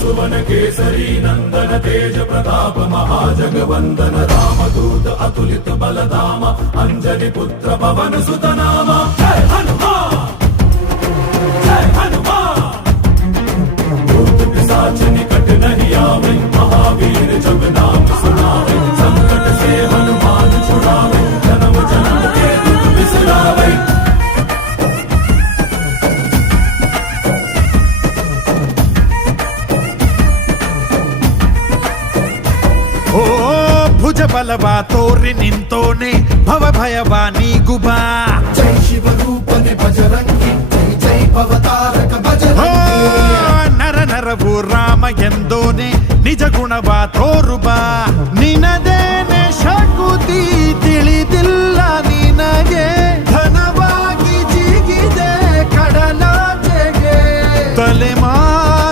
सुवन केसरी नंदन तेज प्रताप महाजगवंदन रामदूत अतुलित बलधाम अंजनी पुत्र पवन सुत नाम जय हनुमान जय हनुमान। भूत पिशाच निकट नहीं आवे महावीर जब नाम सुनावे संकट से हनुमान छुड़ावे जन्म जन्म के दुख बिसरावे। ಓ ಭುಜ ಬಲವ ತೋರಿ ನಿಂತೋನೆ ಭವ ಭಯವ ನೀಗುಬಾ ಜೈ ಶಿವ ರೂಪನೆ ಬಜರಂಗಿ ಜೈ ಜೈ ಭವತಾರಕ ಬಜರಂಗಿ ನರ ನರವು ರಾಮ ಎಂದೋನೆ ನಿಜ ಗುಣವ ತೋರುಬಾ ನಿನದೇನೆ ಶಕು